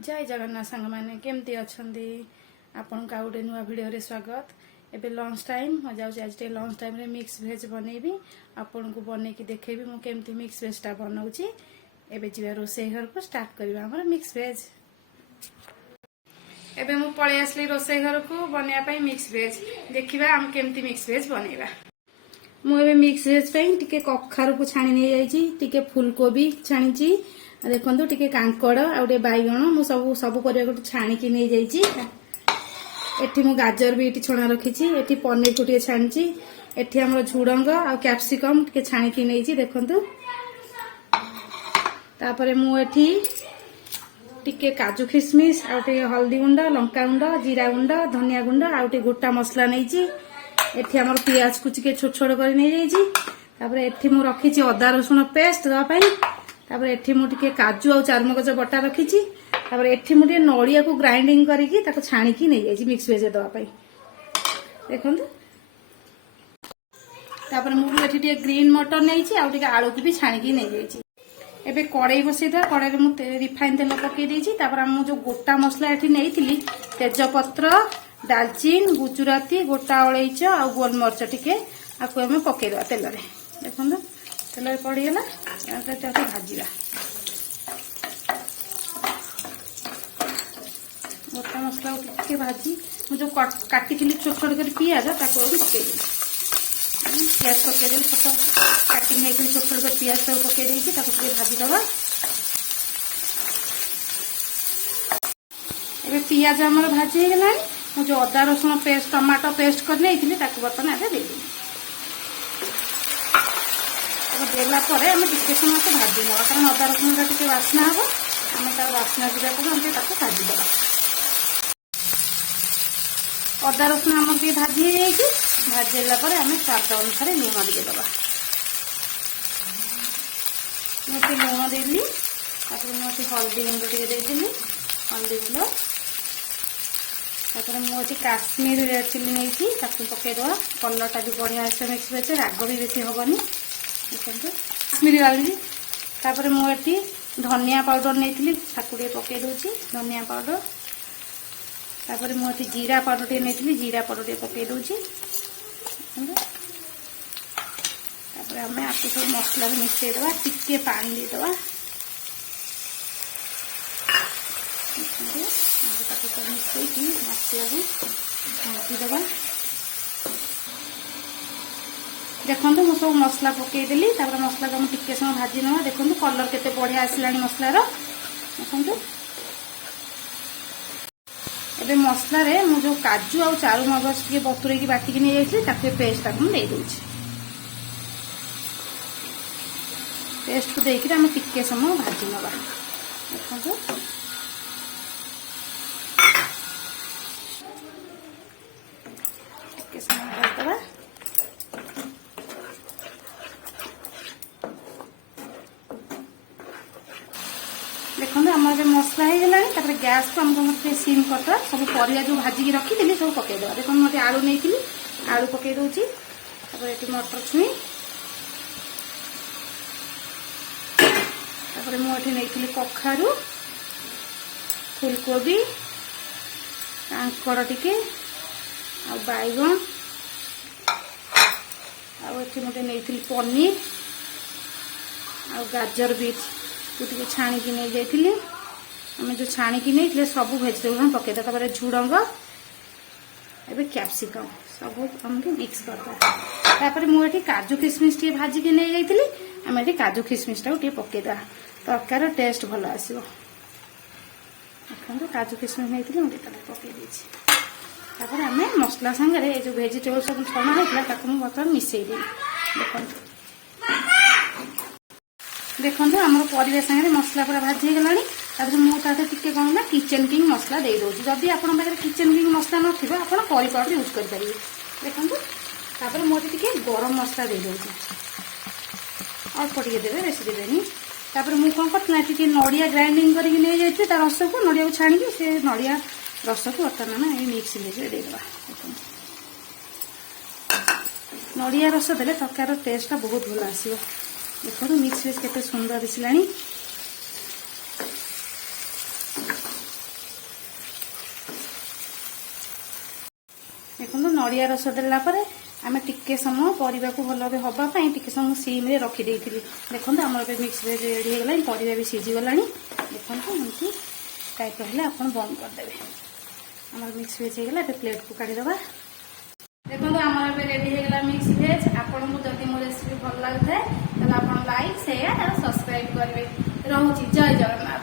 जय जगन्नाथ सांग मैंने केमती अच्छा आपण का गोटे नुआ भिडियो स्वागत। एबे लंच टाइम हो जाउछि। आज लंच टाइम रे मिक्स वेज बनैबी आपण को बनै की देखेबी मु केमती मिक्स वेज टा बनाउछि। एबे जिबा रोसे घर को स्टार्ट करबा हमर मिक्स वेज। एबे मु पळे आसली रोसे घर को बनया पई मिक्स वेज देखिबा हम केमती मिक्स वेज बनैबा। मु एबे मिक्स वेज पई टिके कखारु को छाणी नै जाईछि, टिके फुलकोबी छाणीछि, देखो टिके कांकड़ आउटे बैगण मु सब सब परिया को छाणीकी नै जाईछि। एठी मु गाजर भी एठी छणा रखिछि, एठी पनीर को टिके छाणीछि, एठी हमर झुडंग आ कैप्सिकम टिके छाणीकी नैछि देखंतु। तापरे मु एठी टिके काजू किशमिश आउटे हल्दी गुंड, लंका गुंड, जीरा गुंड, धनिया गुंड आउटे गोटा मसला नैछि। एठी हमर प्याज को टिके छोट छोट कर नै जाईछि। तापरे एठी मु रखिछि अदा रसुन पेस्ट दवा पई। तापर एठी मु टिके काजू आ चारमगज बटा रखिछि। तापर एठी मु टिके नड़िया को ग्राइंडिंग करिकि ताको छाणीकी नै जाईछि मिक्स वेज दवा पई देखंतु। तापर मु एठी टिके ग्रीन मटर नैछि आ टिके आलू को भी छाणीकी नै जाईछि। एबे कड़ाई बसै दा, कड़ाई रे मु रिफाइन तेल पकै देछि। तापर हम जो गोटा मसला एठी नैथिली तेजपत्र, दालचीन, गुजराती, गोटा अलैच आ गोलमरच टिके आको हम पकै दवा तेल रे देखंतु। तेल पड़ीगला भाजा गोटा मसला टिके भाजी मु जो काटी छोट छोट कर पियाज ताको पकई पियाज पकईदे छोट काटिक नहीं छोट छोट कर पियाज सब पकई भाजीदबा। एबे पियाज आमर भाजी गला मु जो अदा रसुण पेस्ट टमाटो पेस्ट कर नहीं बर्तमान आगे देदेवी। देला परे हम टिके समय को भाजी ना कारण अदा रसुण का टिके वासना हम आम तार वासना पूजा कर भाजी दबा। अदा रसुण आम टे भाजी हो जाए भाजीला आम स्वाद अनुसार लुण टे दबा। मुझे लुण देली मुझे हल्दी गुंड टे देली हल्दी गुंड। तापर मुझे काश्मीर रेड चिली नहीं पकईदबा कलरटा भी बढ़िया आस मिक्स वेज राग भी बेसी हेनी देखो काश्मीरी डाली। तापर मुझे धनिया पाउडर नहीं ताकू पकई दूसरी धनिया पाउडर। तापर मुझे जीरा पाउडर टे नहीं जीरा पाउडर टे पकई दूसरी। तापर आम आपको सब मसला मिसई दबा टिके पानी देदबा सब मिसई मसीदबा। देखो मु सब मसला पकईदेली मसला को टिके समय भाजी ना देखो कलर केते बढ़िया आसला मसलार देखो। एबे मसला रे मु जो काजू आ चारू मगज टिके बतुरे की बाटिकी नहीं जाइए पेस्ट दे दूची। पेस्ट को देकर आम टिके समय भाजी नवा देखो। टिके समय भाजदबा देखो आम मसला हो गला। गैस को आम सीम करदे सब परिया जो भाजिकी रखी सब पकईदे देखो मुझे आलू नहीं आलू पकई दूची। ये मटर छुई मुझे नहीं कखारु फुलकोबी कांकड़ टिके आ बैगण मुझे नहीं पनीर आ गाजर बीट टे छाणीकी नहीं जाइए आम जो छाणीकी नहीं सब भेजिटेबल पकईदे। तापर झुडंग एबे कैप्सिकम सब आम मिक्स करदे। मुझे काजू किशमिश टे भाजिकी नहीं जाइए आम ये काजू किशमिश टाक पकईदा तरकार टेस्ट भल आसो। देखो काजू किशमिश नहीं मुझे पकई देती। आम मसला सांगे जो भेजिटेबल सब छणा होता बर्तमान मिसईदेवी देखो आम परिवेश सांगे मसला पूरा भाजी गला। मुझे टिके कौन ना किचन किंग मसला दे दूसरी जदि आप किचन किंग मसला ना आप करी पाउडर यूज करेंगे देखो। मुझे टिके गरम मसला दे दूसरी अल्प टे देवे बेसी देवेनि। तापर मुझे कौन कर नड़िया ग्राइंडिंग करके नहीं जाइए तार रस को नड़िया को छाणी से नड़िया रस को बर्तमान ये मिक्स देदेबा। नड़िया रस देले तरकार टेस्ट बहुत भल आसो। देखो मिक्स वेज केते सुंदर दिसलानी। नड़िया रस देला परे आम टिके समय परिवा को भल भाव हवापाई टिके समय सिम्रे रखिदे देखो आम मिक्स वेज रेडी होगा परिवा भी सीझीगला देखो एमती टाइप रहा आप बंद करदे आम मिक्स वेज होगा प्लेट को काढ़ीदबा देखो आम रेडी होगा मिक्स वेज आपन को जदि मो रेसिपी भल लगे तो आप लाइक शेयर और सब्सक्राइब करेंगे रोचे जय जगन्नाथ।